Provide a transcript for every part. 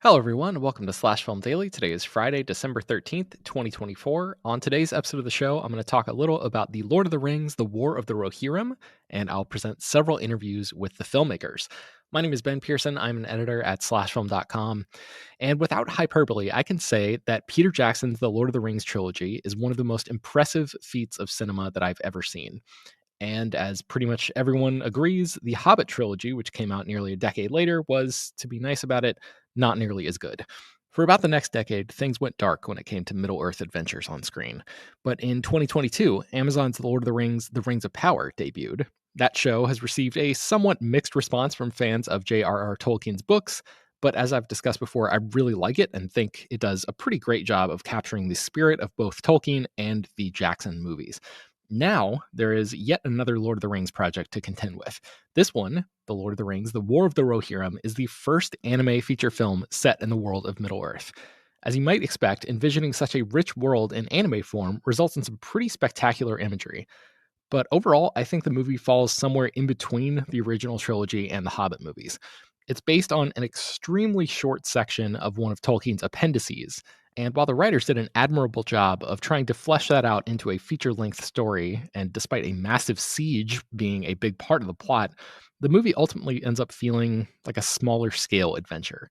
Hello, everyone. Welcome to Slash Film Daily. Today is Friday, December 13th, 2024. On today's episode of the show, I'm going to talk a little about The Lord of the Rings, The War of the Rohirrim, and I'll present several interviews with the filmmakers. My name is Ben Pearson. I'm an editor at slashfilm.com. And without hyperbole, I can say that Peter Jackson's The Lord of the Rings trilogy is one of the most impressive feats of cinema that I've ever seen. And as pretty much everyone agrees, the Hobbit trilogy, which came out nearly a decade later, was, to be nice about it, not nearly as good. For about the next decade, things went dark when it came to Middle-earth adventures on screen. But in 2022, Amazon's The Lord of the Rings, The Rings of Power debuted. That show has received a somewhat mixed response from fans of J.R.R. Tolkien's books, but as I've discussed before, I really like it and think it does a pretty great job of capturing the spirit of both Tolkien and the Jackson movies. Now, there is yet another Lord of the Rings project to contend with. This one, The Lord of the Rings, The War of the Rohirrim, is the first anime feature film set in the world of Middle-earth. As you might expect, envisioning such a rich world in anime form results in some pretty spectacular imagery. But overall, I think the movie falls somewhere in between the original trilogy and the Hobbit movies. It's based on an extremely short section of one of Tolkien's appendices, and while the writers did an admirable job of trying to flesh that out into a feature-length story, and despite a massive siege being a big part of the plot, the movie ultimately ends up feeling like a smaller scale adventure.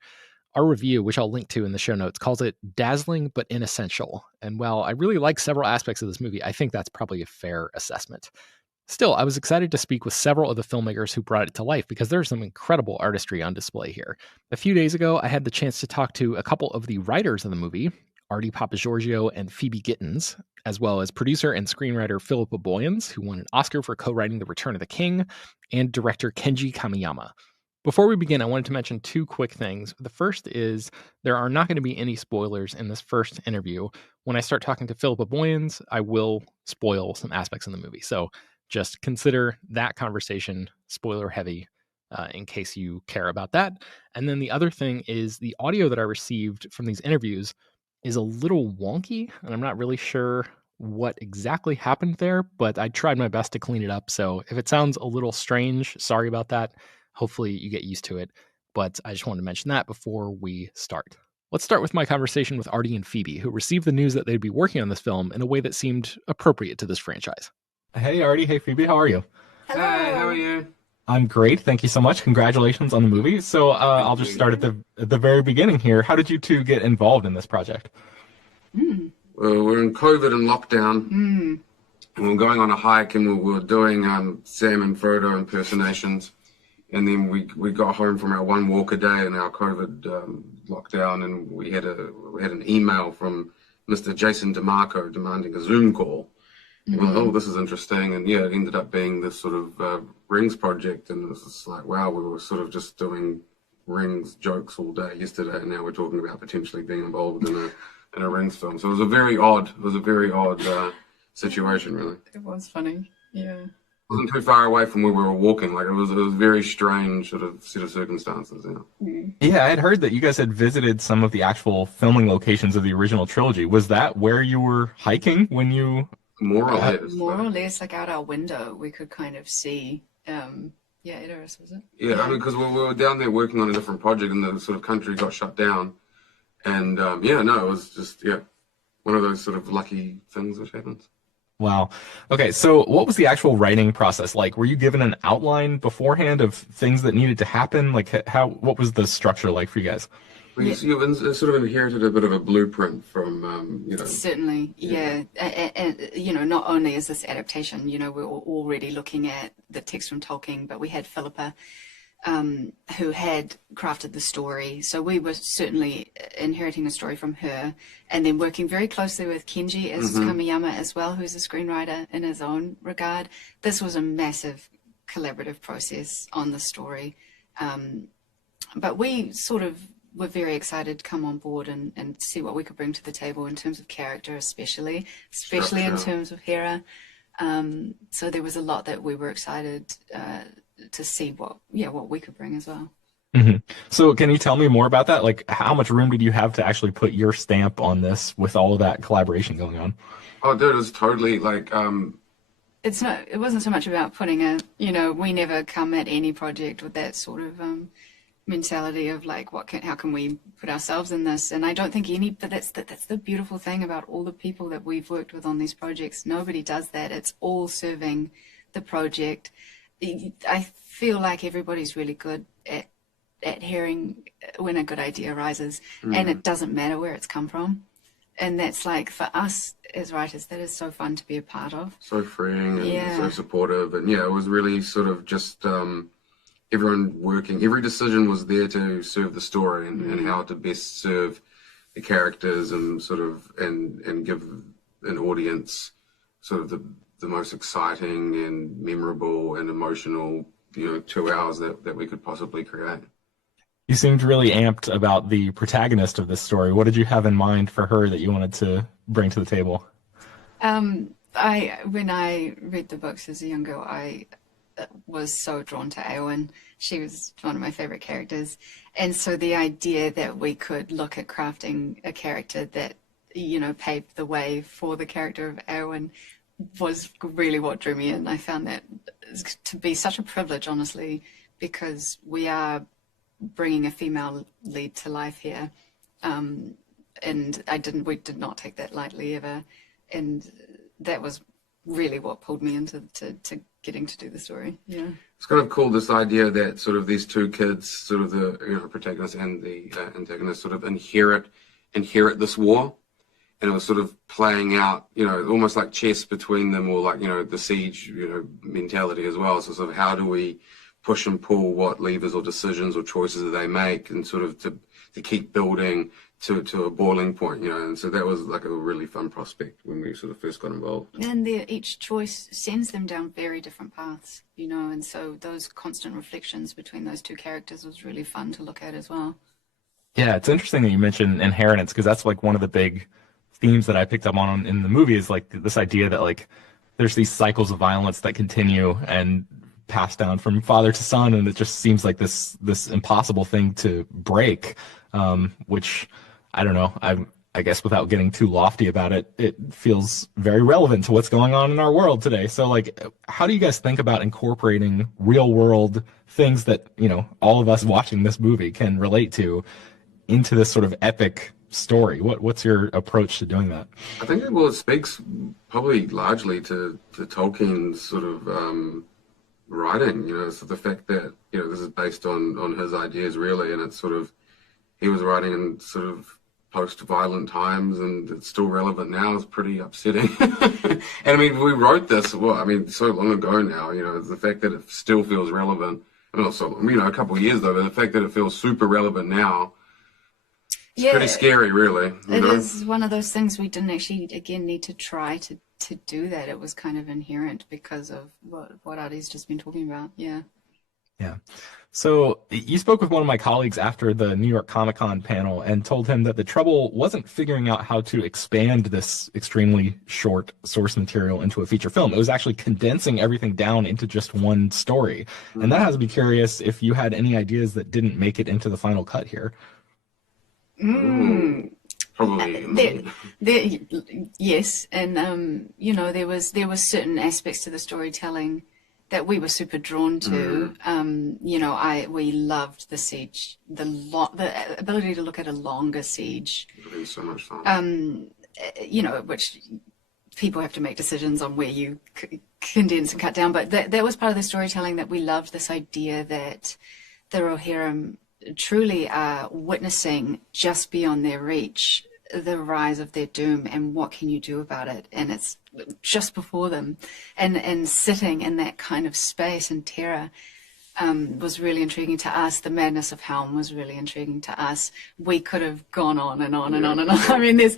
Our review, which I'll link to in the show notes, calls it dazzling but inessential. And while I really like several aspects of this movie, I think that's probably a fair assessment. Still, I was excited to speak with several of the filmmakers who brought it to life because there's some incredible artistry on display here. A few days ago, I had the chance to talk to a couple of the writers of the movie, Arty Papageorgiou and Phoebe Gittins, as well as producer and screenwriter Philippa Boyens, who won an Oscar for co-writing The Return of the King, and director Kenji Kamiyama. Before we begin, I wanted to mention two quick things. The first is there are not going to be any spoilers in this first interview. When I start talking to Philippa Boyens, I will spoil some aspects in the movie. So just consider that conversation spoiler heavy in case you care about that. And then the other thing is the audio that I received from these interviews is a little wonky, and I'm not really sure what exactly happened there, but I tried my best to clean it up. So if it sounds a little strange, sorry about that. Hopefully you get used to it. But I just wanted to mention that before we start. Let's start with my conversation with Arty and Phoebe, who received the news that they'd be working on this film in a way that seemed appropriate to this franchise. Hey, Arty. Hey, Phoebe. How are you? Hello. Hey, how are you? I'm great. Thank you so much. Congratulations on the movie. So I'll just start at the very beginning here. How did you two get involved in this project? We're in COVID and lockdown, and we were going on a hike, and we were doing Sam and Frodo impersonations. And then we got home from our one walk a day in our COVID lockdown, and we had an email from Mr. Jason DeMarco demanding a Zoom call. And we're like, oh, this is interesting. And yeah, it ended up being this sort of Rings project. And it was just like, wow, we were sort of just doing Rings jokes all day yesterday. And now we're talking about potentially being involved in a Rings film. So it was a very odd situation, really. It was funny, yeah. It wasn't too far away from where we were walking. Like it was a very strange sort of set of circumstances, Yeah, I had heard that you guys had visited some of the actual filming locations of the original trilogy. Was that where you were hiking when you... More or less, like out our window, we could kind of see, Edoras, was it? Yeah, I mean, because we were down there working on a different project and the sort of country got shut down. And it was just, one of those sort of lucky things which happens. Wow. Okay, so what was the actual writing process like? Were you given an outline beforehand of things that needed to happen? Like, what was the structure like for you guys? Well, you sort of inherited a bit of a blueprint from, Certainly, yeah. And not only is this adaptation, we're already looking at the text from Tolkien, but we had Philippa, who had crafted the story. So we were certainly inheriting the story from her, and then working very closely with Kenji as Kamiyama as well, who's a screenwriter in his own regard. This was a massive collaborative process on the story. But we sort of were very excited to come on board and see what we could bring to the table in terms of character, especially in terms of Hera. So there was a lot that we were excited to see what we could bring as well. Mm-hmm. So can you tell me more about that? Like, how much room did you have to actually put your stamp on this with all of that collaboration going on? Oh, dude, it was totally like... It wasn't so much about putting we never come at any project with that sort of mentality of like, how can we put ourselves in this? And I don't think but that's the beautiful thing about all the people that we've worked with on these projects. Nobody does that. It's all serving the project. I feel like everybody's really good at hearing when a good idea arises, and it doesn't matter where it's come from. And that's like, for us as writers, that is so fun to be a part of. So freeing and so supportive. And yeah, it was really sort of just everyone working. Every decision was there to serve the story and how to best serve the characters and sort of and give an audience sort of the most exciting and memorable and emotional 2 hours that we could possibly create. You seemed really amped about the protagonist of this story. What did you have in mind for her that you wanted to bring to the table? When I read the books as a young girl, I was so drawn to Eowyn. She was one of my favorite characters. And so the idea that we could look at crafting a character that, paved the way for the character of Eowyn was really what drew me in. I found that to be such a privilege, honestly, because we are bringing a female lead to life here, and we did not take that lightly ever, and that was really what pulled me into to getting to do the story. Yeah, it's kind of cool, this idea that sort of these two kids, sort of the protagonist and the antagonist, sort of inherit this war, and it was sort of playing out, almost like chess between them, or like the siege mentality as well. So sort of how do we push and pull what levers or decisions or choices that they make, and sort of to keep building to a boiling point, and so that was like a really fun prospect when we sort of first got involved. And each choice sends them down very different paths, and so those constant reflections between those two characters was really fun to look at as well. Yeah, it's interesting that you mentioned inheritance, because that's like one of the big themes that I picked up on in the movie, is like this idea that like there's these cycles of violence that continue and passed down from father to son, and it just seems like this impossible thing to break, which I don't know, I guess without getting too lofty about it, it feels very relevant to what's going on in our world today. So like, how do you guys think about incorporating real world things that all of us watching this movie can relate to into this sort of epic story? What's your approach to doing that? I think it speaks probably largely to Tolkien's sort of writing, so the fact that this is based on his ideas really, and it's sort of, he was writing in sort of post-violent times, and it's still relevant now is pretty upsetting. And I mean, we wrote this so long ago now, the fact that it still feels relevant, not so long, a couple of years though, but the fact that it feels super relevant now, it's pretty scary really. It is one of those things we didn't actually again need to try to do that. It was kind of inherent because of what Arty's just been talking about. Yeah. So you spoke with one of my colleagues after the New York Comic-Con panel and told him that the trouble wasn't figuring out how to expand this extremely short source material into a feature film. It was actually condensing everything down into just one story. And that has me curious if you had any ideas that didn't make it into the final cut here. Probably. Yes, and there was certain aspects to the storytelling that we were super drawn to. We loved the siege, the ability to look at a longer siege. It would be so much fun. Which people have to make decisions on where you condense and cut down. But that was part of the storytelling that we loved. This idea that the Rohirrim truly are witnessing just beyond their reach the rise of their doom, and what can you do about it? And it's just before them, and sitting in that kind of space and terror was really intriguing to us. The madness of Helm was really intriguing to us. We could have gone on and on and on and on. I mean, there's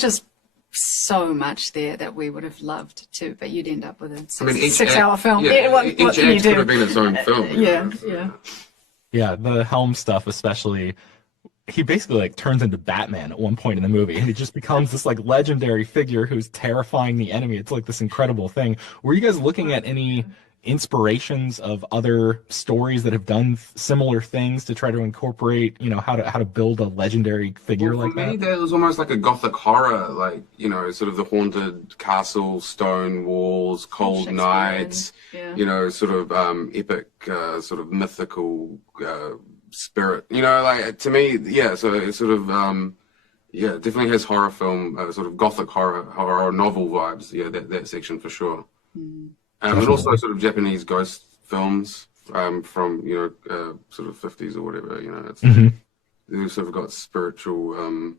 just so much there that we would have loved to, but you'd end up with a 6-hour film. Each act could have been its own film. Yeah, the Helm stuff especially. He basically like turns into Batman at one point in the movie, and he just becomes this like legendary figure who's terrifying the enemy. It's like this incredible thing. Were you guys looking at any inspirations of other stories that have done similar things to try to incorporate, how to build a legendary figure like that? For me, that was almost like a gothic horror, like, sort of the haunted castle, stone walls, cold nights, sort of epic, sort of mythical spirit. You know, like to me, yeah. So it sort of yeah, it definitely has horror film, sort of gothic horror novel vibes. Yeah, that section for sure. And also sort of Japanese ghost films from sort of 50s or whatever. You know, it's they've sort of got spiritual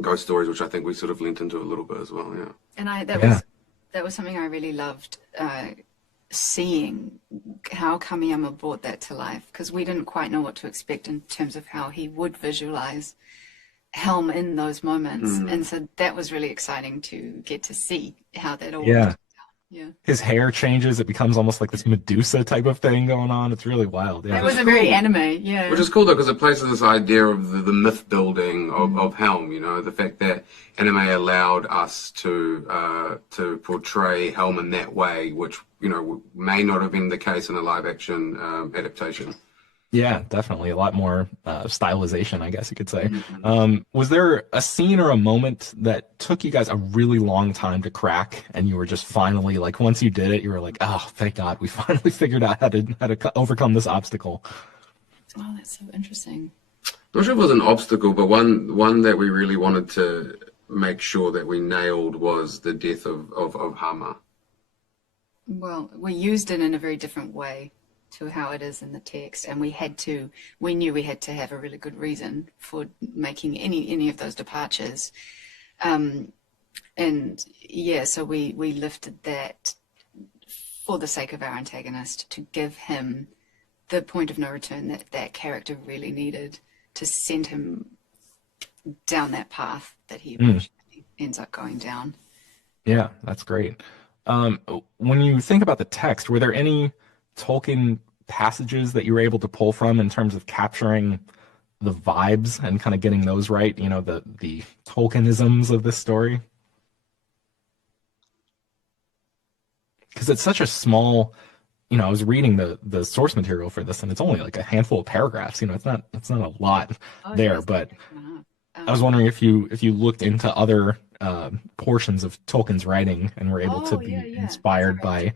ghost stories, which I think we sort of lent into a little bit as well. Yeah. And that was something I really loved. Seeing how Kamiyama brought that to life, because we didn't quite know what to expect in terms of how he would visualize Helm in those moments, and so that was really exciting to get to see how that all worked out. Yeah, his hair changes; it becomes almost like this Medusa type of thing going on. It's really wild. Yeah, it was a very anime. Yeah, which is cool though, because it plays with this idea of the myth building of Helm. You know, the fact that anime allowed us to portray Helm in that way, which may not have been the case in a live action adaptation. Yeah, definitely. A lot more stylization, I guess you could say. Was there a scene or a moment that took you guys a really long time to crack, and you were just finally, like, once you did it, you were like, oh, thank God, we finally figured out how to overcome this obstacle? Oh, that's so interesting. Not sure if it was an obstacle, but one that we really wanted to make sure that we nailed was the death of Hama. Well, we used it in a very different way to how it is in the text, and we knew we had to have a really good reason for making any of those departures, and yeah, so we lifted that for the sake of our antagonist, to give him the point of no return that character really needed to send him down that path that he eventually ends up going down. Yeah, that's great. When you think about the text, were there any Tolkien passages that you were able to pull from in terms of capturing the vibes and kind of getting those right, the Tolkienisms of this story? Because it's such a small, I was reading the source material for this, and it's only like a handful of paragraphs. It's not a lot there, but I was wondering if you looked into other portions of Tolkien's writing and were able to be inspired by.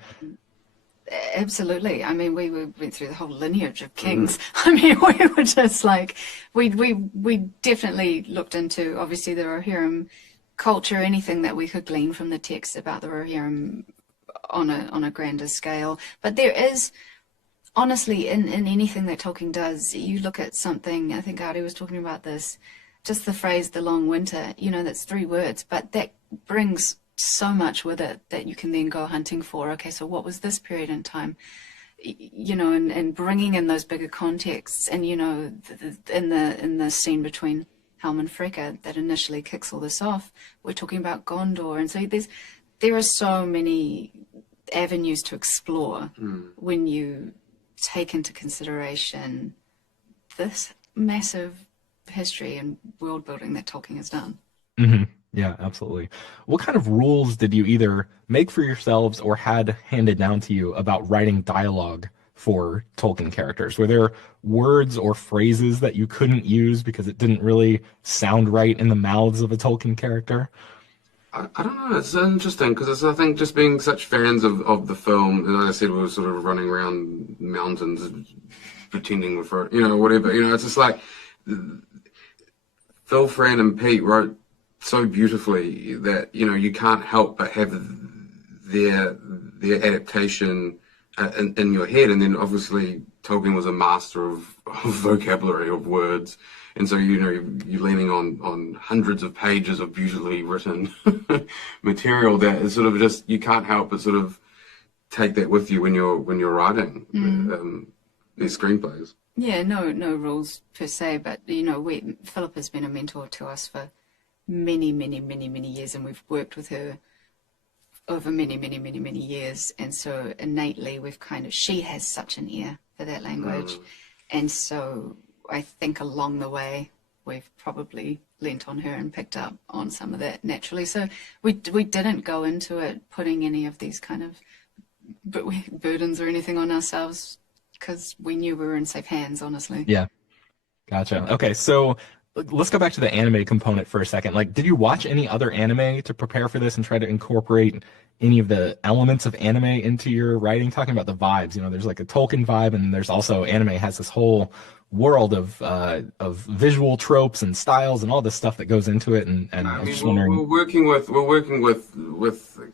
Absolutely. I mean, we went through the whole lineage of kings. I mean, we were just like, we definitely looked into, obviously, the Rohirrim culture, anything that we could glean from the text about the Rohirrim on a grander scale. But there is, honestly, in anything that Tolkien does, you look at something, I think Arty was talking about this, just the phrase, the long winter, that's 3 words, but that brings so much with it that you can then go hunting for, okay, so what was this period in time, and bringing in those bigger contexts, and in the scene between Helm and Freka that initially kicks all this off, we're talking about Gondor, and so there are so many avenues to explore when you take into consideration this massive history and world building that Tolkien has done. Yeah, absolutely. What kind of rules did you either make for yourselves or had handed down to you about writing dialogue for Tolkien characters? Were there words or phrases that you couldn't use because it didn't really sound right in the mouths of a Tolkien character? I don't know. It's interesting because I think just being such fans of the film, and like I said, we were sort of running around mountains pretending we're, whatever. It's just like Phil, Fran, and Pete wrote so beautifully that you can't help but have their adaptation in your head, and then obviously Tolkien was a master of vocabulary of words, and so you're leaning on hundreds of pages of beautifully written material that is sort of just, you can't help but sort of take that with you when you're writing these screenplays. Yeah, no rules per se, but Philippa's been a mentor to us for many years, and we've worked with her over many years, and so innately she has such an ear for that language, and so I think along the way we've probably lent on her and picked up on some of that naturally. So we didn't go into it putting any of these kind of burdens or anything on ourselves, because we knew we were in safe hands, honestly. Yeah, gotcha. Okay, so let's go back to the anime component for a second. Like, did you watch any other anime to prepare for this and try to incorporate any of the elements of anime into your writing? Talking about the vibes, there's like a Tolkien vibe, and there's also anime has this whole world of visual tropes and styles and all this stuff that goes into it. And I was just wondering, we're working with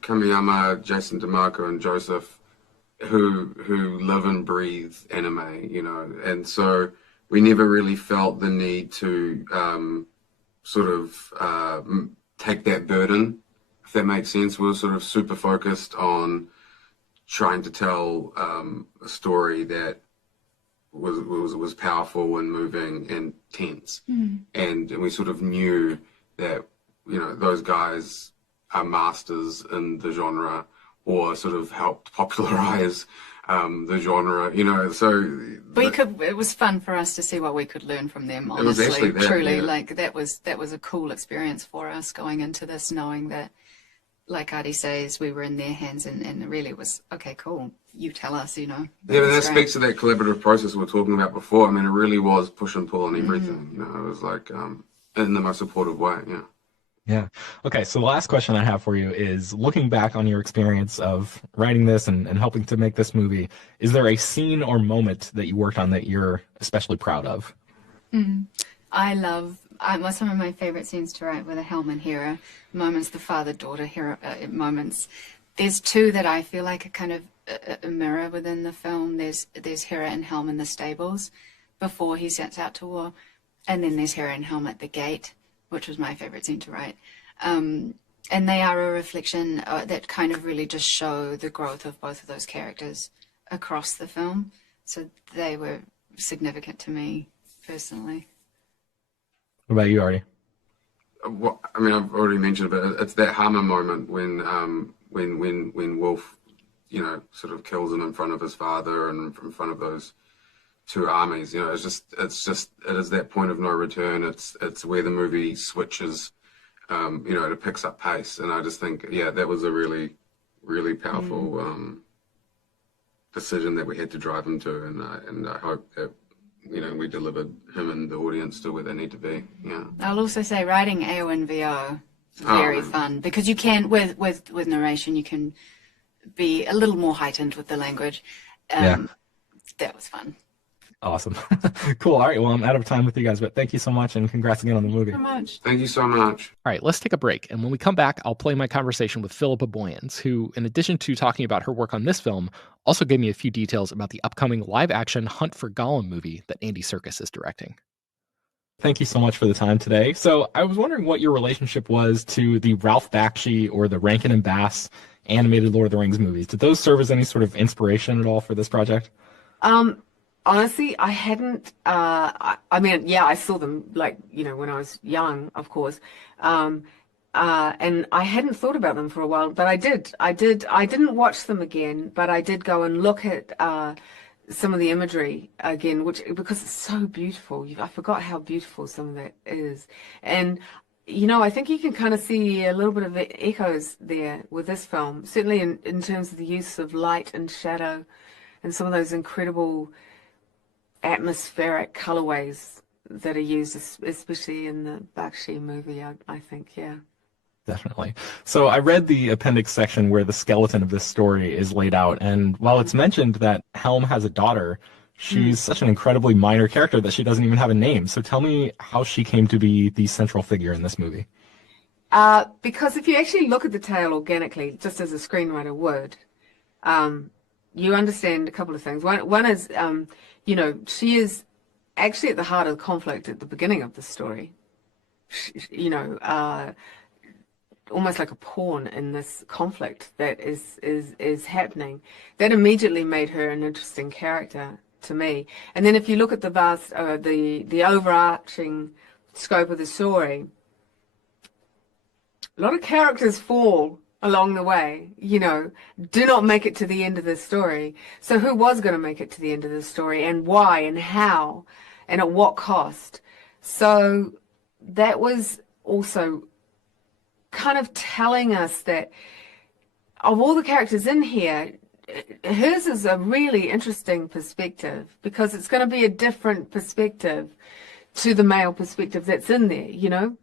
Kamiyama, Jason DeMarco, and Joseph, who live and breathe anime, you know, and so we never really felt the need to take that burden, if that makes sense. We were sort of super focused on trying to tell a story that was powerful and moving and tense, and we sort of knew that, you know, those guys are masters in the genre, or sort of helped popularize the genre, you know. So it was fun for us to see what we could learn from them, honestly. Truly, like that was a cool experience for us going into this, knowing that, like Arty says, we were in their hands, and it really was, okay, cool, you tell us, you know. Yeah, but that speaks to that collaborative process we were talking about before. I mean, it really was push and pull on everything, you know. It was like in the most supportive way, yeah. Yeah. Okay, so the last question I have for you is, looking back on your experience of writing this and helping to make this movie, is there a scene or moment that you worked on that you're especially proud of? I love, some of my favorite scenes to write were the Helm and Hera moments, the father-daughter Hera moments. There's two that I feel like are kind of a mirror within the film. There's Hera and Helm in the stables before he sets out to war, and then there's Hera and Helm at the gate, which was my favorite scene to write. And they are a reflection that kind of really just show the growth of both of those characters across the film. So they were significant to me personally. What about you, Arty? Well, I mean, I've already mentioned it, but it's that Hammer moment when Wolf, you know, sort of kills him in front of his father and in front of those two armies. You know, it is that point of no return. It's where the movie switches, you know, it picks up pace. And I just think, yeah, that was a really, really powerful decision that we had to drive him to. And I hope that, you know, we delivered him and the audience to where they need to be. Yeah. I'll also say writing AO and VO very fun, because you can with narration you can be a little more heightened with the language. That was fun. Awesome. Cool. All right. Well, I'm out of time with you guys, but thank you so much, and congrats again on the movie. Thank you so much. All right, let's take a break. And when we come back, I'll play my conversation with Philippa Boyens, who, in addition to talking about her work on this film, also gave me a few details about the upcoming live-action Hunt for Gollum movie that Andy Serkis is directing. Thank you so much for the time today. So I was wondering what your relationship was to the Ralph Bakshi or the Rankin and Bass animated Lord of the Rings movies. Did those serve as any sort of inspiration at all for this project? Honestly, I hadn't, I mean, yeah, I saw them, like, you know, when I was young, of course, and I hadn't thought about them for a while, but I didn't watch them again, but I did go and look at some of the imagery again, because it's so beautiful. I forgot how beautiful some of that is. And, you know, I think you can kind of see a little bit of echoes there with this film, certainly in terms of the use of light and shadow and some of those incredible atmospheric colorways that are used, especially in the Bakshi movie, I think, yeah. Definitely. So I read the appendix section where the skeleton of this story is laid out, and while it's mentioned that Helm has a daughter, she's such an incredibly minor character that she doesn't even have a name. So tell me how she came to be the central figure in this movie. Because if you actually look at the tale organically, just as a screenwriter would, you understand a couple of things. One is, you know, she is actually at the heart of the conflict at the beginning of the story. You know, almost like a pawn in this conflict that is happening. That immediately made her an interesting character to me. And then if you look at the vast, the overarching scope of the story, a lot of characters fall along the way, you know, do not make it to the end of the story. So who was going to make it to the end of the story, and why, and how, and at what cost? So that was also kind of telling us that of all the characters in here, hers is a really interesting perspective, because it's going to be a different perspective to the male perspective that's in there, you know.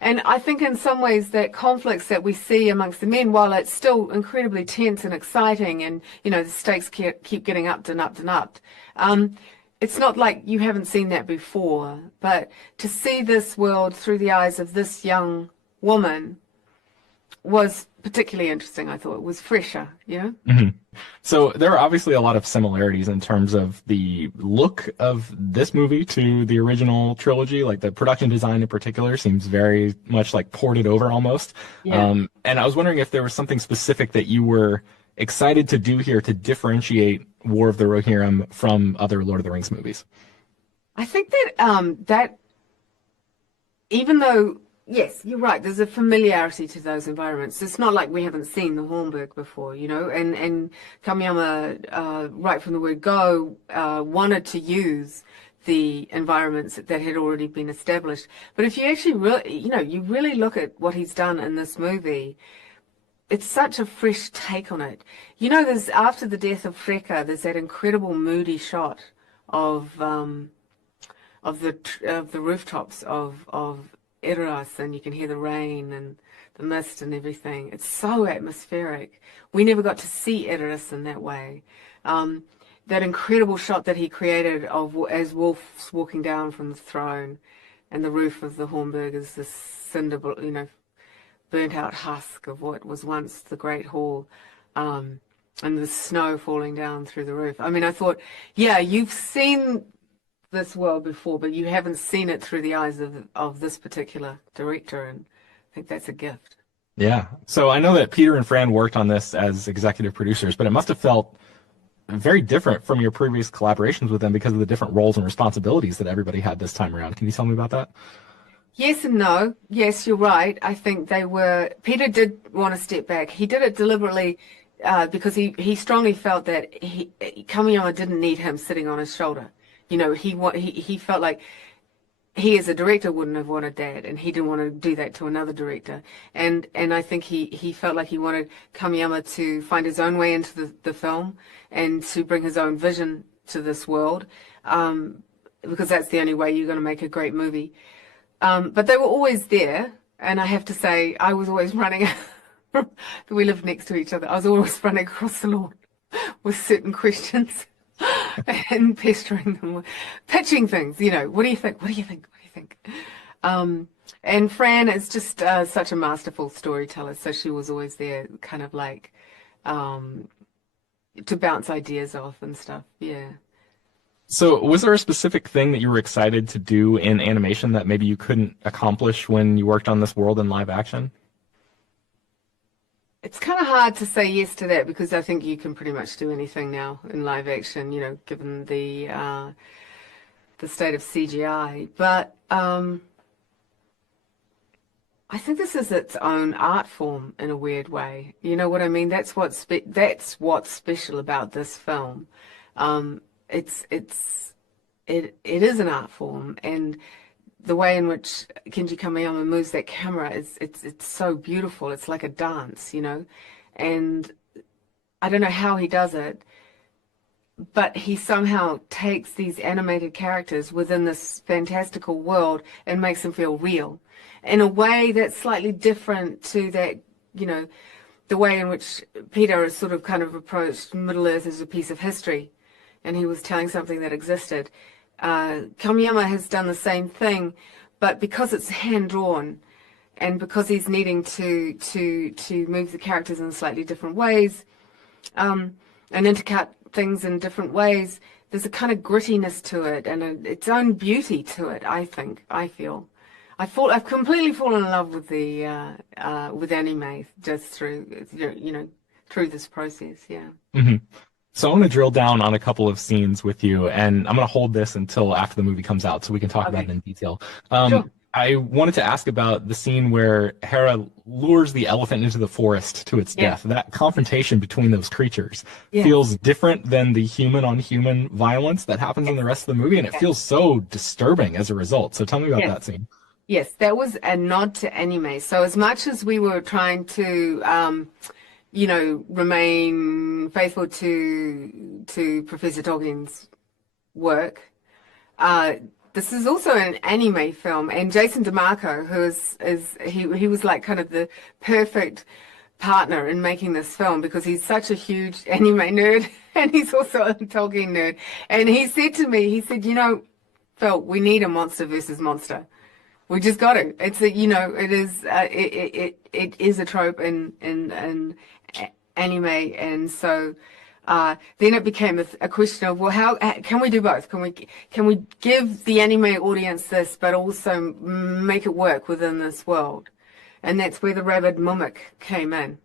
And I think in some ways that conflicts that we see amongst the men, while it's still incredibly tense and exciting, and, you know, the stakes keep getting upped and upped and upped, it's not like you haven't seen that before, but to see this world through the eyes of this young woman was particularly interesting. I thought it was fresher, you know? Mm-hmm. So there are obviously a lot of similarities in terms of the look of this movie to the original trilogy. Like the production design in particular seems very much like ported over almost. Yeah. And I was wondering if there was something specific that you were excited to do here to differentiate War of the Rohirrim from other Lord of the Rings movies. I think that that even though, yes, you're right, there's a familiarity to those environments. It's not like we haven't seen the Hornburg before, you know, and Kamiyama, right from the word go, wanted to use the environments that had already been established. But if you actually really, you know, you really look at what he's done in this movie, it's such a fresh take on it. You know, there's, after the death of Freka, there's that incredible moody shot of the rooftops of Eros, and you can hear the rain and the mist and everything. It's so atmospheric. We never got to see Eros in that way. That incredible shot that he created of as Wolf's walking down from the throne, and the roof of the Hornburg is this cinder, you know, burnt out husk of what was once the Great Hall, and the snow falling down through the roof. I mean, I thought, yeah, you've seen this world before, but you haven't seen it through the eyes of this particular director, and I think that's a gift. Yeah. So I know that Peter and Fran worked on this as executive producers, but it must have felt very different from your previous collaborations with them because of the different roles and responsibilities that everybody had this time around. Can you tell me about that? Yes and no. Yes, you're right. I think Peter did want to step back. He did it deliberately because he strongly felt that Kamiyama didn't need him sitting on his shoulder. You know, he felt like he as a director wouldn't have wanted that, and he didn't want to do that to another director. And I think he felt like he wanted Kamiyama to find his own way into the film and to bring his own vision to this world, because that's the only way you're going to make a great movie. But they were always there, and I have to say, I was always running. We lived next to each other. I was always running across the lawn with certain questions and pestering them, pitching things. You know, what do you think? What do you think? What do you think? And Fran is just such a masterful storyteller, so she was always there, kind of like to bounce ideas off and stuff. Yeah. So was there a specific thing that you were excited to do in animation that maybe you couldn't accomplish when you worked on this world in live action? It's kind of hard to say yes to that, because I think you can pretty much do anything now in live action, you know, given the state of CGI. But I think this is its own art form in a weird way. You know what I mean? That's what's special about this film. It is an art form, and the way in which Kenji Kamiyama moves that camera it's so beautiful. It's like a dance, you know, and I don't know how he does it, but he somehow takes these animated characters within this fantastical world and makes them feel real in a way that's slightly different to that, you know, the way in which Peter has sort of kind of approached Middle Earth as a piece of history, and he was telling something that existed. Kamiyama has done the same thing, but because it's hand-drawn, and because he's needing to move the characters in slightly different ways, and intercut things in different ways, there's a kind of grittiness to it and its own beauty to it. I feel. I've completely fallen in love with with anime just through through this process. Yeah. Mm-hmm. So I want to drill down on a couple of scenes with you, and I'm going to hold this until after the movie comes out so we can talk about it in detail. Sure. I wanted to ask about the scene where Hera lures the elephant into the forest to its death. That confrontation between those creatures feels different than the human-on-human violence that happens in the rest of the movie, and it feels so disturbing as a result. So tell me about that scene. Yes, that was a nod to anime. So as much as we were trying to remain faithful to Professor Tolkien's work, this is also an anime film, and Jason DeMarco, who he was like kind of the perfect partner in making this film because he's such a huge anime nerd and he's also a Tolkien nerd. And he said to me, he said, you know, Phil, we need a monster versus monster. We just got to. It's a, you know, it is a trope in anime, and so then it became a question of, well, how can we do both? Can we give the anime audience this, but also make it work within this world? And that's where the rabid mimic came in.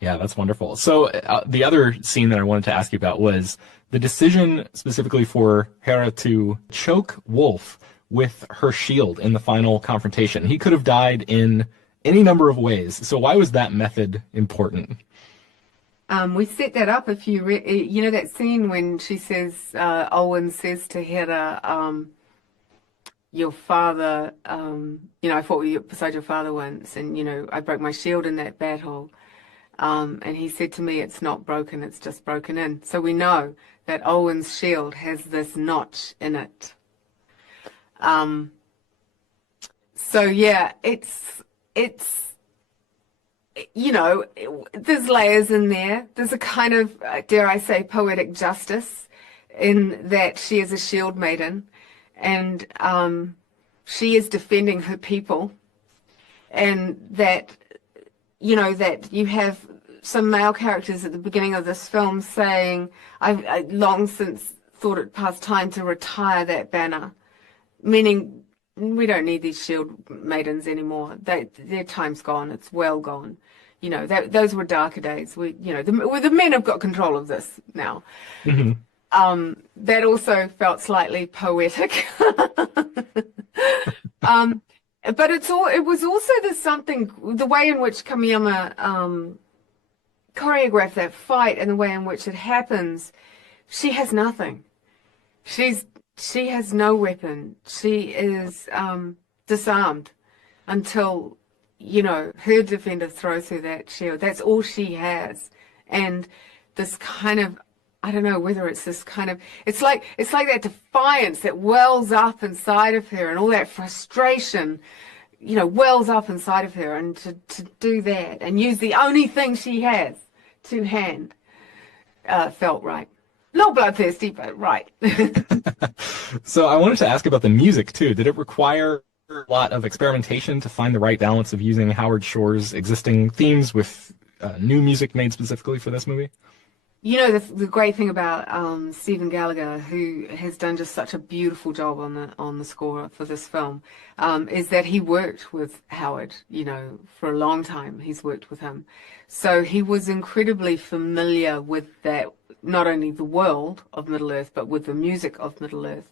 Yeah, that's wonderful. So the other scene that I wanted to ask you about was the decision specifically for Hera to choke Wolf with her shield in the final confrontation. He could have died in any number of ways. So why was that method important? We set that up. If you know that scene when she says, Owen says to Hera, your father, you know, I fought beside your father once, and, you know, I broke my shield in that battle. And he said to me, it's not broken, it's just broken in. So we know that Owen's shield has this notch in it. So yeah, it's, you know, there's layers in there. There's a kind of, dare I say, poetic justice in that she is a shield maiden, and she is defending her people, and that, you know, that you have some male characters at the beginning of this film saying, I've long since thought it past time to retire that banner, meaning we don't need these shield maidens anymore. Their time's gone. It's well gone. You know, those were darker days. The men have got control of this now. Mm-hmm. That also felt slightly poetic. But it was also the way in which Kamiyama choreographed that fight and the way in which it happens. She has nothing. She has no weapon. She is disarmed until, you know, her defender throws her that shield. That's all she has. And this kind of, I don't know whether it's this kind of, it's like that defiance that wells up inside of her, and all that frustration, you know, wells up inside of her, and to do that and use the only thing she has to hand felt right. A little bloodthirsty, but right. So I wanted to ask about the music too. Did it require a lot of experimentation to find the right balance of using Howard Shore's existing themes with new music made specifically for this movie? You know, the great thing about Stephen Gallagher, who has done just such a beautiful job on the score for this film, is that he worked with Howard, you know, for a long time. He's worked with him. So he was incredibly familiar with that, not only the world of Middle-earth, but with the music of Middle-earth.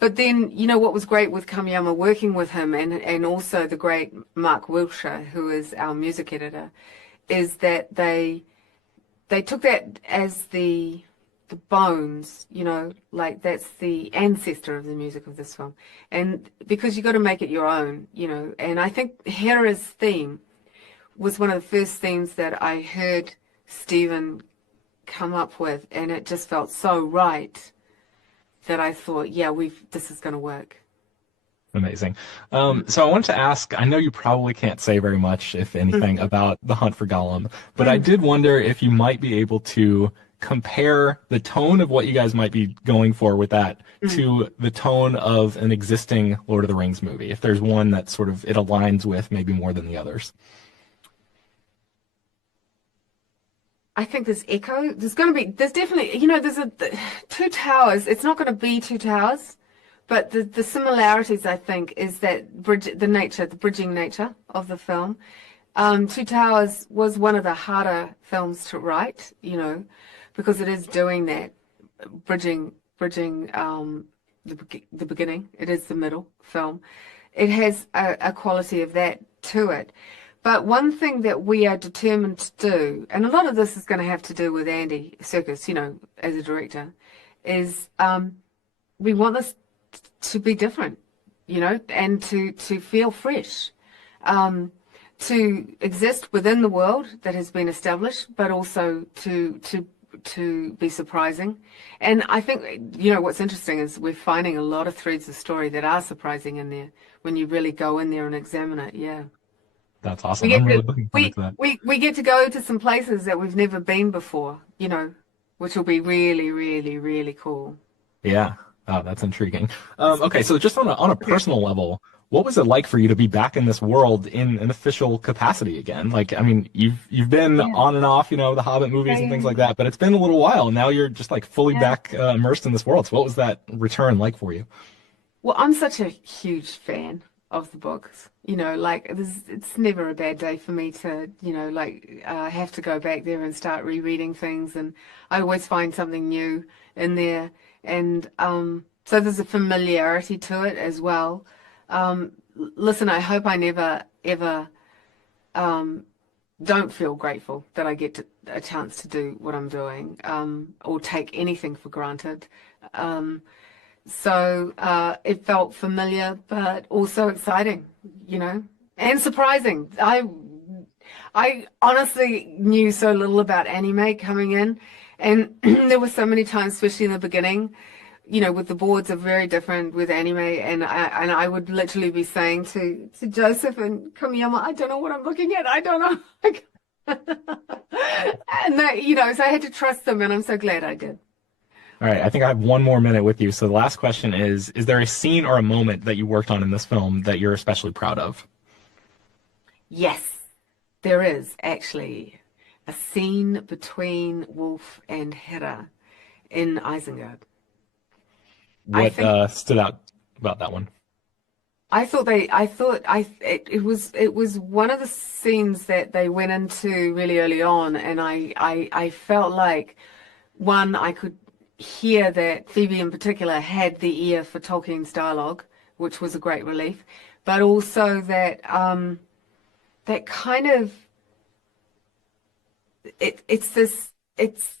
But then, you know, what was great with Kamiyama working with him, and also the great Mark Wiltshire, who is our music editor, is that they took that as the bones, you know, like that's the ancestor of the music of this film. And because you got to make it your own, you know, and I think Hera's theme was one of the first themes that I heard Stephen come up with, and it just felt so right that I thought, yeah, this is going to work. Amazing. So I wanted to ask, I know you probably can't say very much, if anything, about The Hunt for Gollum, but I did wonder if you might be able to compare the tone of what you guys might be going for with that to the tone of an existing Lord of the Rings movie, if there's one that sort of it aligns with maybe more than the others. I think there's echo. There's definitely, you know, there's Two Towers. It's not going to be Two Towers. But the similarities, I think, is that the bridging nature of the film. Two Towers was one of the harder films to write, you know, because it is doing that, bridging the beginning. It is the middle film. It has a quality of that to it. But one thing that we are determined to do, and a lot of this is going to have to do with Andy Serkis, you know, as a director, is we want this to be different, you know, and to feel fresh, to exist within the world that has been established, but also to be surprising. And I think, you know, what's interesting is we're finding a lot of threads of story that are surprising in there when you really go in there and examine it. Yeah. That's awesome. I'm really looking forward to that. We get to go to some places that we've never been before, you know, which will be really, really, really cool. Yeah. Oh, that's intriguing. Okay, so just on a personal level, what was it like for you to be back in this world in an official capacity again? Like, I mean, you've been on and off, you know, the Hobbit movies and things like that, but it's been a little while, and now you're just like fully back immersed in this world. So what was that return like for you? Well, I'm such a huge fan of the books. You know, like it's never a bad day for me to, you know, like have to go back there and start rereading things, and I always find something new in there, and so there's a familiarity to it as well. Listen, I hope I never ever don't feel grateful that I get a chance to do what I'm doing, or take anything for granted. So it felt familiar, but also exciting, you know, and surprising. I honestly knew so little about anime coming in, and there were so many times, especially in the beginning, you know, with the boards are very different with anime, and I would literally be saying to Joseph and Kamiyama, I don't know what I'm looking at. I don't know. And that, you know, so I had to trust them, and I'm so glad I did. All right, I think I have one more minute with you. So the last question is there a scene or a moment that you worked on in this film that you're especially proud of? Yes, there is actually a scene between Wolf and Hera in Isengard. What stood out about that one? It was one of the scenes that they went into really early on, and I felt like, one, I could hear that Phoebe in particular had the ear for Tolkien's dialogue, which was a great relief, but also that that kind of it's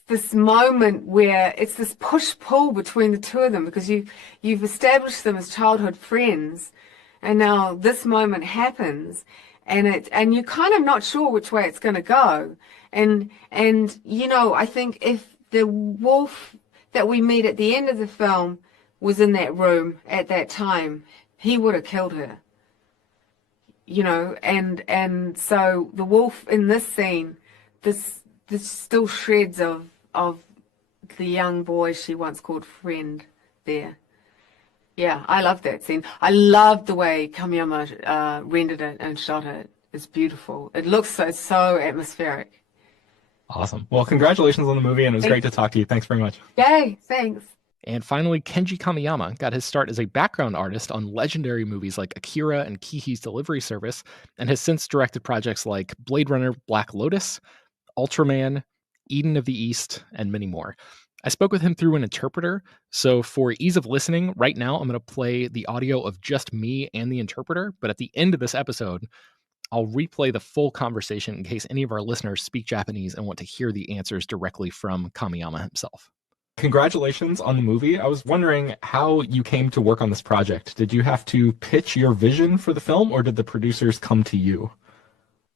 this moment where it's this push-pull between the two of them, because you've established them as childhood friends, and now this moment happens, and you're kind of not sure which way it's going to go, and you know, I think if the wolf that we meet at the end of the film was in that room at that time, he would have killed her. You know, and so the wolf in this scene, there's still shreds of the young boy she once called friend there. Yeah, I love that scene. I love the way Kamiyama rendered it and shot it. It's beautiful. It looks so atmospheric. Awesome. Well, congratulations on the movie, and it was great to talk to you. Thanks very much. Yay, thanks. And finally, Kenji Kamiyama got his start as a background artist on legendary movies like Akira and Kiki's Delivery Service, and has since directed projects like Blade Runner, Black Lotus, Ultraman, Eden of the East, and many more. I spoke with him through an interpreter, so for ease of listening, right now I'm going to play the audio of just me and the interpreter, but at the end of this episode, I'll replay the full conversation in case any of our listeners speak Japanese and want to hear the answers directly from Kamiyama himself. Congratulations on the movie. I was wondering how you came to work on this project. Did you have to pitch your vision for the film, or did the producers come to you?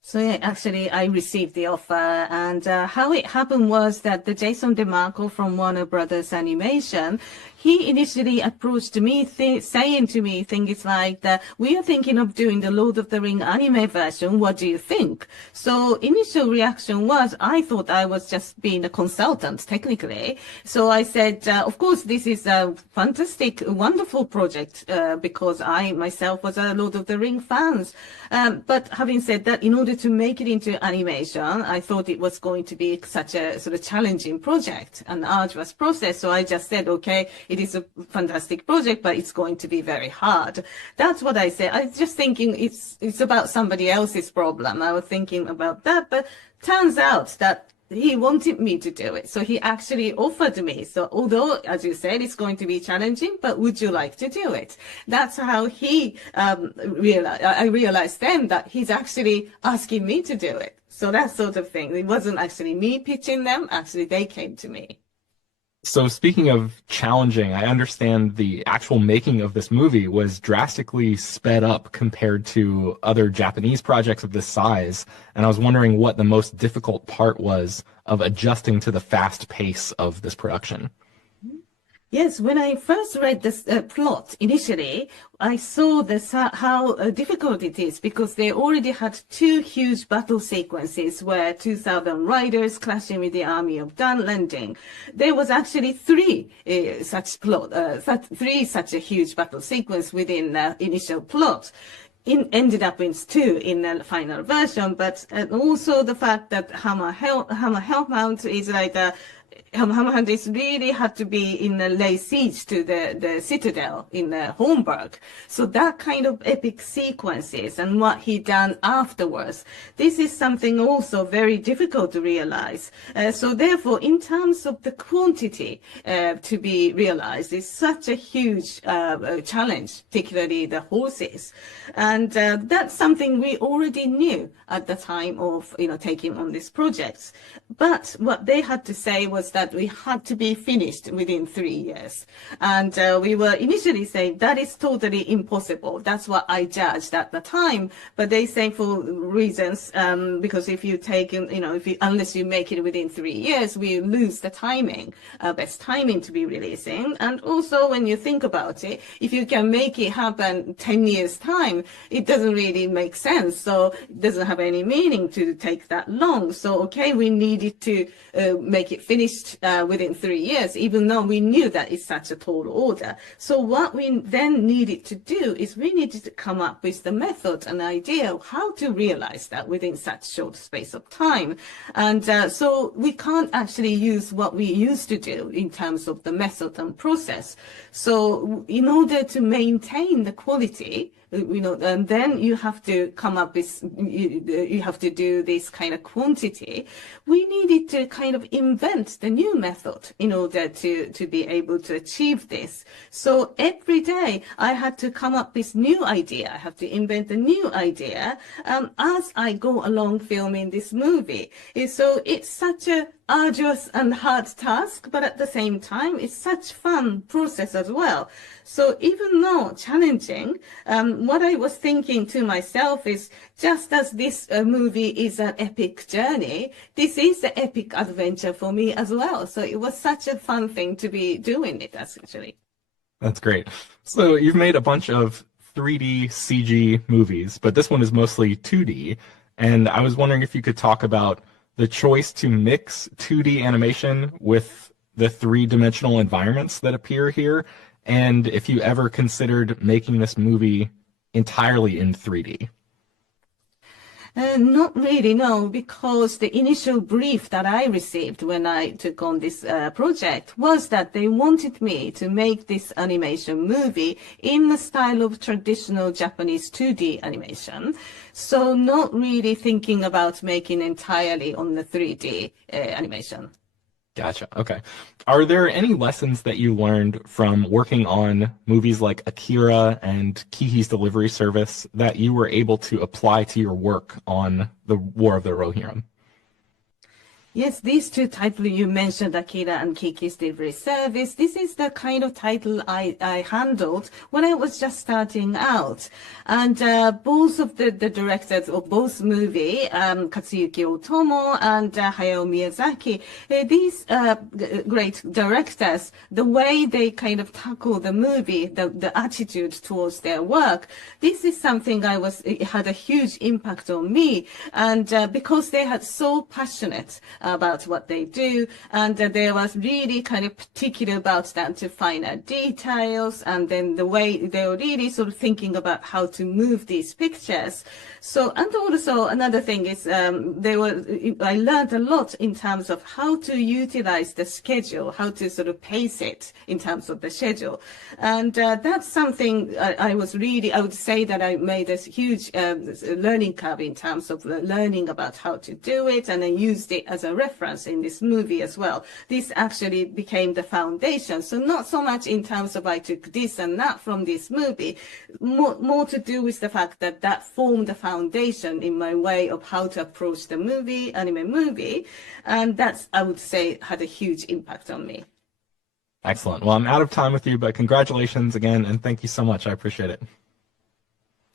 So yeah, actually, I received the offer, and how it happened was that the Jason DeMarco from Warner Brothers Animation, he initially approached me, saying to me things like that, we are thinking of doing the Lord of the Ring anime version. What do you think? So initial reaction was, I thought I was just being a consultant, technically. So I said, of course, this is a fantastic, wonderful project, because I myself was a Lord of the Ring fan. But having said that, in order to make it into animation, I thought it was going to be such a sort of challenging project, an arduous process. So I just said, okay, it is a fantastic project, but it's going to be very hard. That's what I said. I was just thinking it's about somebody else's problem. I was thinking about that, but turns out that he wanted me to do it. So he actually offered me. So although, as you said, it's going to be challenging, but would you like to do it? That's how he realized. I realized then that he's actually asking me to do it. So that sort of thing. It wasn't actually me pitching them. Actually, they came to me. So speaking of challenging, I understand the actual making of this movie was drastically sped up compared to other Japanese projects of this size. And I was wondering what the most difficult part was of adjusting to the fast pace of this production. Yes, when I first read this plot initially, I saw this how difficult it is because they already had two huge battle sequences where 2,000 riders clashing with the army of Dunlending. There was actually three such a huge battle sequence within the initial plot. Ended up in two in the final version, but also the fact that Hammer Hellmount is like a Hammerhand is really had to be in a lay siege to the citadel in Holmberg. So that kind of epic sequences and what he done afterwards, this is something also very difficult to realize. So therefore, in terms of the quantity to be realized, is such a huge challenge, particularly the horses. And that's something we already knew at the time of taking on this project. But what they had to say was that we had to be finished within 3 years. And we were initially saying that is totally impossible. That's what I judged at the time. But they say for reasons, because if you take, unless you make it within 3 years, we lose the timing, best timing to be releasing. And also when you think about it, if you can make it happen 10 years time, it doesn't really make sense. So it doesn't have any meaning to take that long. So, okay, we needed to make it finished within 3 years, even though we knew that it's such a tall order. So what we then needed to do is we needed to come up with the method and idea of how to realize that within such short space of time. And so we can't actually use what we used to do in terms of the method and process. So in order to maintain the quality, and then you have to come up with, you have to do this kind of quantity. We needed to kind of invent the new method in order to be able to achieve this. So every day I had to come up with new idea. I have to invent a new idea as I go along filming this movie. So it's such a arduous and hard task, but at the same time, it's such fun process as well. So even though challenging, what I was thinking to myself is just as this movie is an epic journey, this is an epic adventure for me as well. So it was such a fun thing to be doing it, actually. That's great. So you've made a bunch of 3D CG movies, but this one is mostly 2D. And I was wondering if you could talk about the choice to mix 2D animation with the three-dimensional environments that appear here, and if you ever considered making this movie entirely in 3D. Not really, no, because the initial brief that I received when I took on this project was that they wanted me to make this animation movie in the style of traditional Japanese 2D animation. So not really thinking about making entirely on the 3D animation. Gotcha. Okay. Are there any lessons that you learned from working on movies like Akira and Kihi's Delivery Service that you were able to apply to your work on the War of the Rohirrim? Yes, these two titles you mentioned, Akira and Kiki's Delivery Service, this is the kind of title I handled when I was just starting out. And both of the directors of both movies, Katsuyuki Otomo and Hayao Miyazaki, these great directors, the way they kind of tackle the movie, the attitude towards their work, this is something it had a huge impact on me. And because they had so passionate about what they do, and they was really kind of particular about that to find out details, and then the way they were really sort of thinking about how to move these pictures. So, and also another thing is I learned a lot in terms of how to utilize the schedule, how to sort of pace it in terms of the schedule. And that's something I would say that I made a huge learning curve in terms of learning about how to do it, and I used it as a reference in this movie as well. This actually became the foundation. So not so much in terms of I took this and that from this movie, more to do with the fact that formed the foundation in my way of how to approach the anime movie. And that's, I would say, had a huge impact on me. Excellent. Well, I'm out of time with you, but congratulations again, and thank you so much. I appreciate it.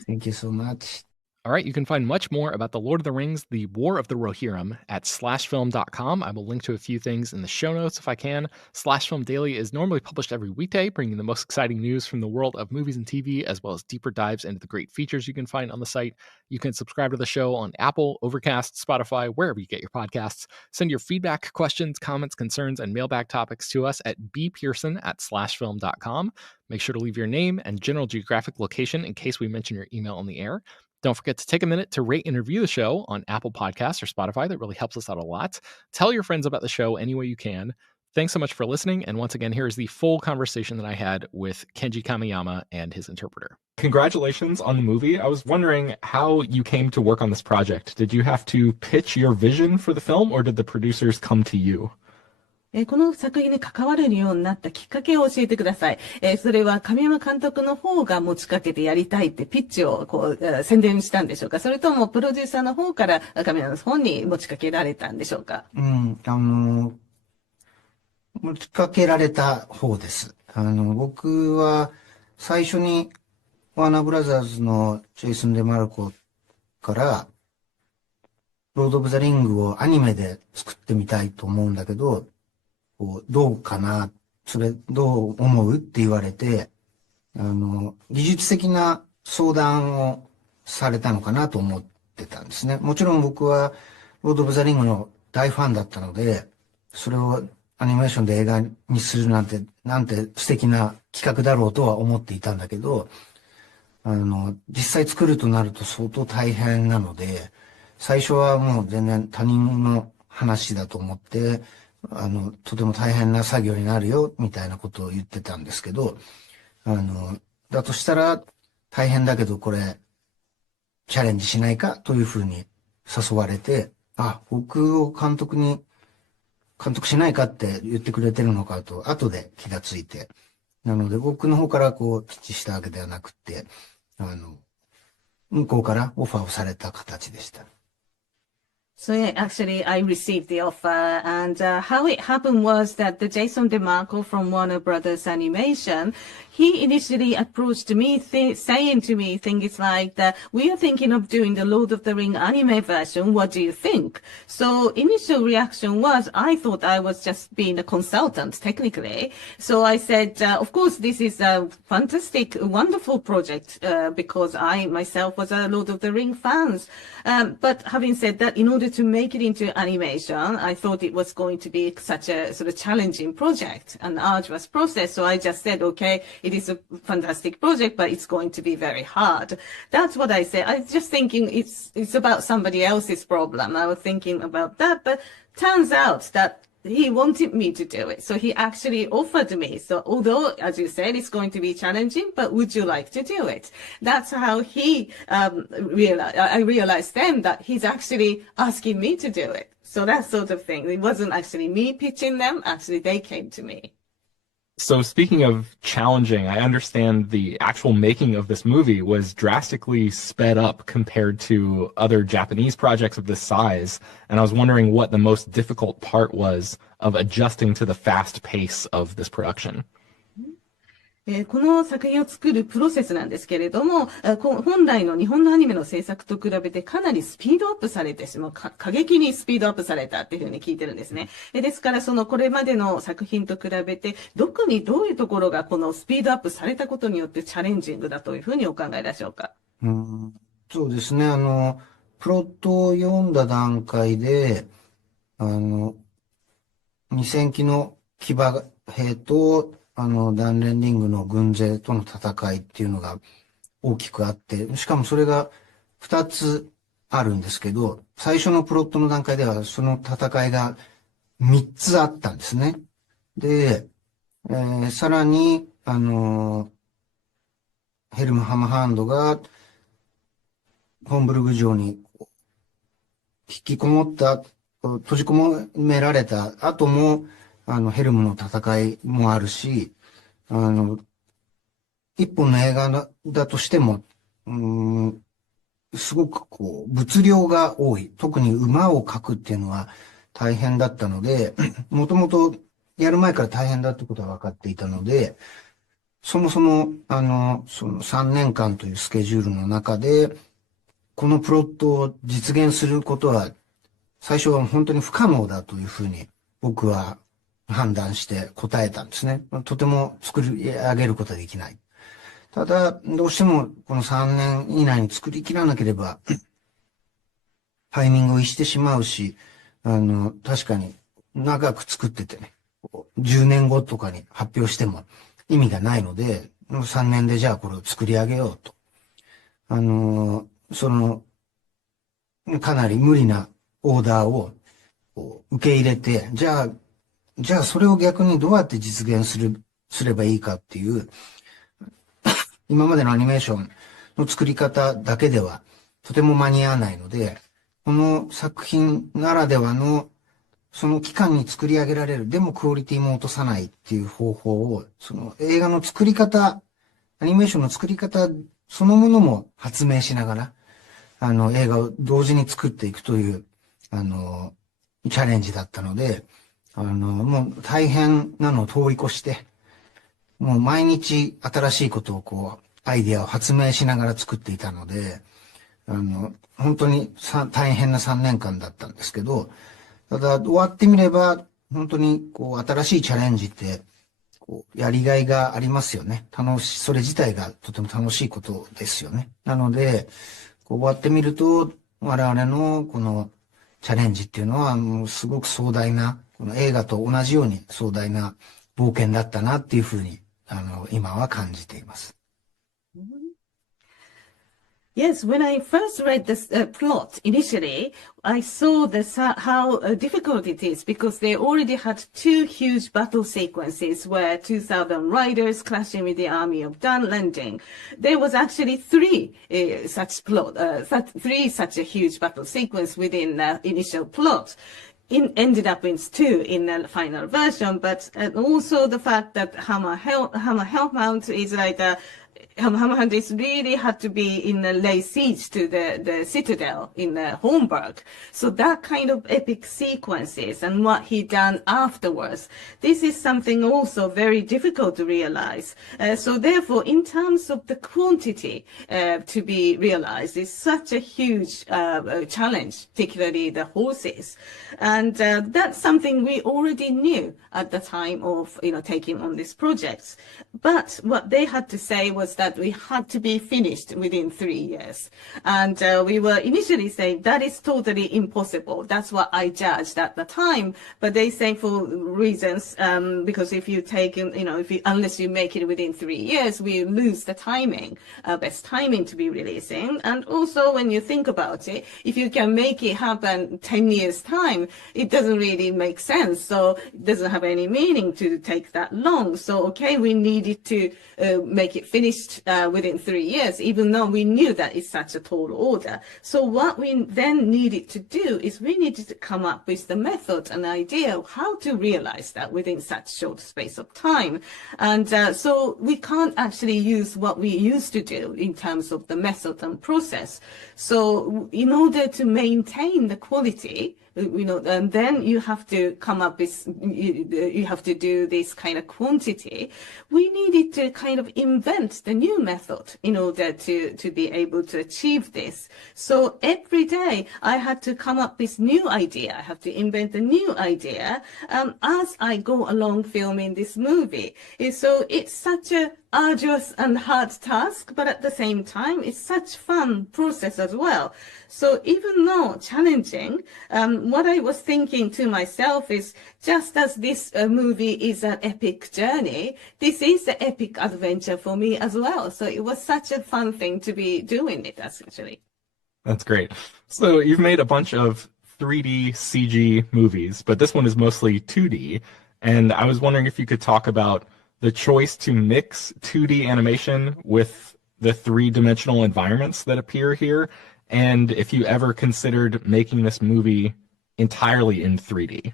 Thank you so much. All right, you can find much more about The Lord of the Rings, The War of the Rohirrim at slashfilm.com. I will link to a few things in the show notes if I can. Slash Film Daily is normally published every weekday, bringing the most exciting news from the world of movies and TV, as well as deeper dives into the great features you can find on the site. You can subscribe to the show on Apple, Overcast, Spotify, wherever you get your podcasts. Send your feedback, questions, comments, concerns, and mailbag topics to us at bpearson@slashfilm.com. Make sure to leave your name and general geographic location in case we mention your email on the air. Don't forget to take a minute to rate and review the show on Apple Podcasts or Spotify. That really helps us out a lot. Tell your friends about the show any way you can. Thanks so much for listening. And once again, here's the full conversation that I had with Kenji Kamiyama and his interpreter. Congratulations on the movie. I was wondering how you came to work on this project. Did you have to pitch your vision for the film, or did the producers come to you? この作品に関われるようになったきっかけを教えてください。それは神山監督の方が持ちかけてやりたいってピッチを宣伝したんでしょうか、それともプロデューサーの方から神山の方に持ちかけられたんでしょうか。持ちかけられた方です。僕は最初にワーナーブラザーズのジェイソン・デマルコからロード・オブ・ザ・リングをアニメで作ってみたいと思うんだけど、どうかな、それどう思うって言われて、技術的な相談をされたのかなと思ってたんですね。もちろん僕はロード・オブ・ザ・リングの大ファンだったので、それをアニメーションで映画にするなんて素敵な企画だろうとは思っていたんだけど、実際作るとなると相当大変なので、最初はもう全然他人の話だと思って、とても大変な作業になるよ、みたいなことを言ってたんですけど、だとしたら大変だけどこれ、チャレンジしないかというふうに誘われて、僕を監督しないかって言ってくれてるのかと、後で気がついて。なので僕の方からピッチしたわけではなくて、向こうからオファーをされた形でした。So yeah, actually, I received the offer, and how it happened was that the Jason DeMarco from Warner Brothers Animation, he initially approached me, saying to me things like that we are thinking of doing the Lord of the Ring anime version. What do you think? So initial reaction was I thought I was just being a consultant technically. So I said, of course, this is a fantastic, wonderful project because I myself was a Lord of the Ring fans. But having said that, in order to make it into animation, I thought it was going to be such a sort of challenging project, an arduous process. So I just said, okay, it is a fantastic project, but it's going to be very hard. That's what I said. I was just thinking it's about somebody else's problem. I was thinking about that, but turns out that he wanted me to do it. So he actually offered me. So although, as you said, it's going to be challenging, but would you like to do it? That's how he I realized then that he's actually asking me to do it. So that sort of thing. It wasn't actually me pitching them. Actually, they came to me. So speaking of challenging, I understand the actual making of this movie was drastically sped up compared to other Japanese projects of this size. And I was wondering what the most difficult part was of adjusting to the fast pace of this production. この作品を作るプロセスなんですけれども、本来の日本のアニメの制作と比べてかなりスピードアップされて過激にスピードアップされたっていうふうに聞いてるんですね。ですから、これまでの作品と比べて、どういうところがこのスピードアップされたことによってチャレンジングだというふうにお考えでしょうか。そうですね。プロットを読んだ段階で、2000機の騎馬兵と、ダンレンリングの軍勢との戦いっていうのが大きくあって、しかもそれが2つあるんですけど、最初のプロットの段階ではその戦いが3つあったんですね。で、さらに、ヘルムハムハンドがホンブルグ城に引きこもった、閉じ込められた後も、ヘルムの戦いもあるし、一本の映画だとしても、すごく物量が多い。特に馬を描くっていうのは大変だったので、もともとやる前から大変だってことは分かっていたので、そもそも、その3年間というスケジュールの中で、このプロットを実現することは、最初は本当に不可能だというふうに僕は判断して答えたんですね。とても作り上げることはできない。ただ、どうしてもこの3年以内に作りきらなければ、タイミングを逸してしまうし、確かに長く作っててね、10年後とかに発表しても意味がないので、3年でじゃあこれを作り上げようと。かなり無理なオーダーを受け入れて、じゃあそれを逆にどうやって実現すればいいかっていう、今までのアニメーションの作り方だけではとても間に合わないので、この作品ならではのその期間に作り上げられる、でもクオリティも落とさないっていう方法を、その映画の作り方、アニメーションの作り方そのものも発明しながら、映画を同時に作っていくという、チャレンジだったので、もう大変なのを通り越して、もう毎日新しいことをアイディアを発明しながら作っていたので、本当に大変な3年間だったんですけど、ただ終わってみれば、本当に新しいチャレンジって、やりがいがありますよね。それ自体がとても楽しいことですよね。なので、終わってみると、我々のこのチャレンジっていうのは、すごく壮大な、この映画と同じように壮大な冒険だったなっていうふうに、今は感じています。Yes, when I first read this plot initially, I saw how difficult it is because they already had two huge battle sequences where 2,000 riders clashing with the army of Dan landing. There was actually three such a huge battle sequence within the initial plot. Ended up in two in the final version, but also the fact that Hammer Hellmount is like Hammerhand is really had to be in a lay siege to the citadel in Holmberg. So that kind of epic sequences and what he done afterwards, this is something also very difficult to realize. So therefore, in terms of the quantity to be realized, is such a huge challenge, particularly the horses. And that's something we already knew at the time of taking on this project. But what they had to say was that we had to be finished within 3 years. And we were initially saying that is totally impossible. That's what I judged at the time. But they say for reasons, because if you take, unless you make it within 3 years, we lose the timing, best timing to be releasing. And also when you think about it, if you can make it happen 10 years time, it doesn't really make sense. So it doesn't have any meaning to take that long. So, okay, we needed to make it finished within 3 years, even though we knew that it's such a tall order. So what we then needed to do is we needed to come up with the method and idea of how to realize that within such short space of time. And so we can't actually use what we used to do in terms of the method and process. So in order to maintain the quality, and then you have to come up with, you have to do this kind of quantity. We needed to kind of invent the new method in order to be able to achieve this. So every day I had to come up with new idea. I have to invent a new idea as I go along filming this movie. So it's such a arduous and hard task, but at the same time, it's such fun process as well. So even though challenging, what I was thinking to myself is just as this movie is an epic journey, this is an epic adventure for me as well. So it was such a fun thing to be doing it, essentially. That's great. So you've made a bunch of 3D CG movies, but this one is mostly 2D. And I was wondering if you could talk about the choice to mix 2D animation with the three-dimensional environments that appear here, and if you ever considered making this movie entirely in 3D.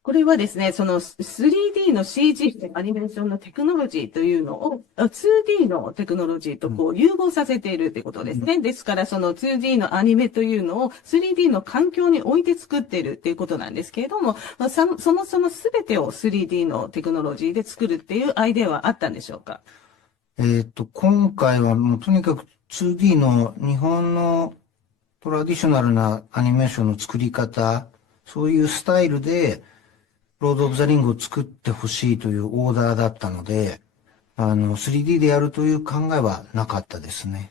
これはですね、その 3D の CG アニメーションのテクノロジーというのを 2D のテクノロジーと融合させているということですね。ですからその 2D のアニメというのを 3D の環境に置いて作っているということなんですけれども、そもそも全てを 3D のテクノロジーで作るっていうアイデアはあったんでしょうか？今回はもうとにかく 2D の日本のトラディショナルなアニメーションの作り方、そういうスタイルで、ロード・オブ・ザ・リングを作ってほしいというオーダーだったので、3D でやるという考えはなかったですね。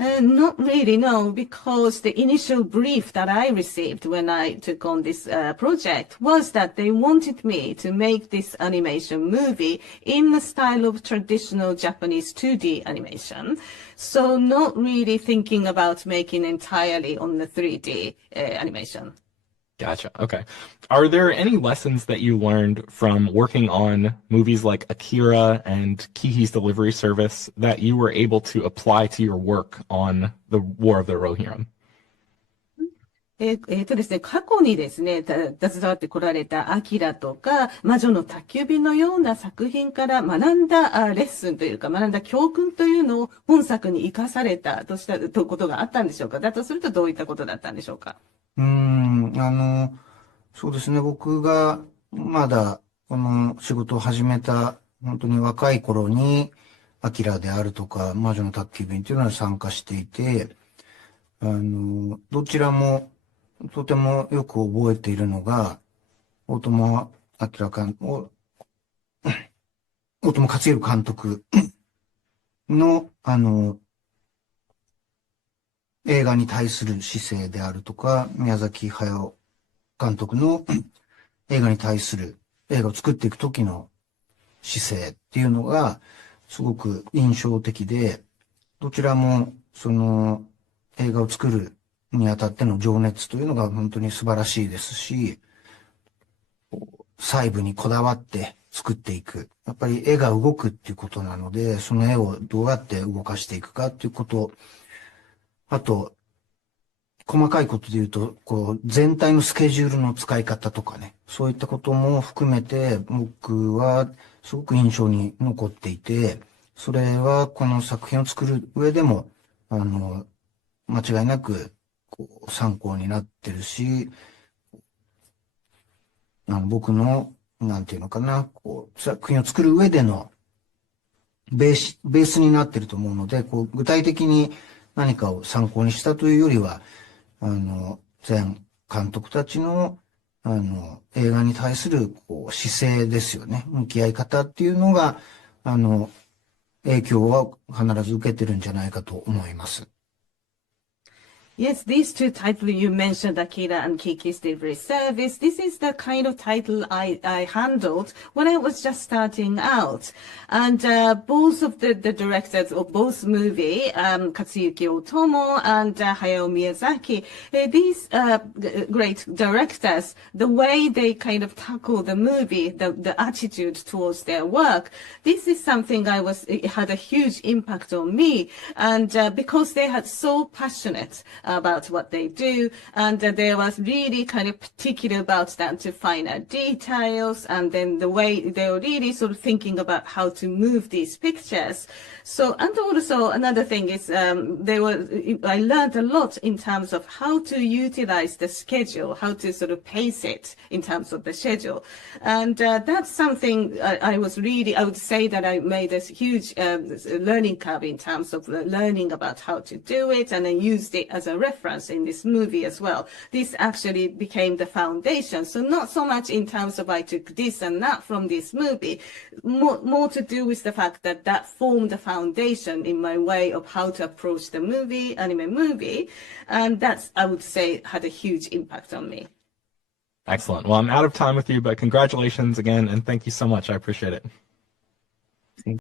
Not really, no, because the initial brief that I received when I took on this project was that they wanted me to make this animation movie in the style of traditional Japanese 2D animation. So not really thinking about making entirely on the 3D animation. Gotcha. Okay. Are there any lessons that you learned from working on movies like Akira and Kihi's Delivery Service that you were able to apply to your work on the War of the Rohirrim? ですね、過去にですね、携わってこられたアキラとか、魔女の宅急便のような作品から学んだレッスンというか、学んだ教訓というのを本作に生かされたとしたことがあったんでしょうか。だとするとどういったことだったんでしょうか。そうですね、僕がまだこの仕事を始めた本当に若い頃に、アキラであるとか、魔女の宅急便というのに参加していて、どちらもとてもよく覚えているのが、大友克洋監督の、映画に対する姿勢であるとか、宮崎駿監督の映画に対する、映画を作っていく時の姿勢っていうのが、すごく印象的で、どちらも、その、映画を作るにあたっての情熱というのが本当に素晴らしいですし、細部にこだわって作っていく。やっぱり絵が動くっていうことなので、その絵をどうやって動かしていくかっていうこと、あと、細かいことで言うと、全体のスケジュールの使い方とかね、そういったことも含めて、僕はすごく印象に残っていて、それはこの作品を作る上でも、間違いなく、参考になってるし、僕の、なんていうのかな、作品を作る上でのベースになってると思うので、具体的に何かを参考にしたというよりは、前監督たちの、映画に対する、姿勢ですよね。向き合い方っていうのが、影響は必ず受けてるんじゃないかと思います。Yes, these two titles you mentioned, Akira and Kiki's Delivery Service, this is the kind of title I handled when I was just starting out. And both of the directors of both movie, Katsuyuki Otomo and Hayao Miyazaki, these great directors, the way they kind of tackle the movie, the attitude towards their work, this is something it had a huge impact on me. And because they had so passionate about what they do, and they was really kind of particular about that to find out details, and then the way they were really sort of thinking about how to move these pictures. So, and also another thing is I learned a lot in terms of how to utilize the schedule, how to sort of pace it in terms of the schedule. And that's something I would say that I made a huge learning curve in terms of learning about how to do it, and then used it as a reference in this movie as well. This actually became the foundation. So not so much in terms of I took this and that from this movie, more to do with the fact that formed the foundation in my way of how to approach the anime movie. And that's, I would say, had a huge impact on me. Excellent. Well, I'm out of time with you, but congratulations again, and thank you so much. I appreciate it.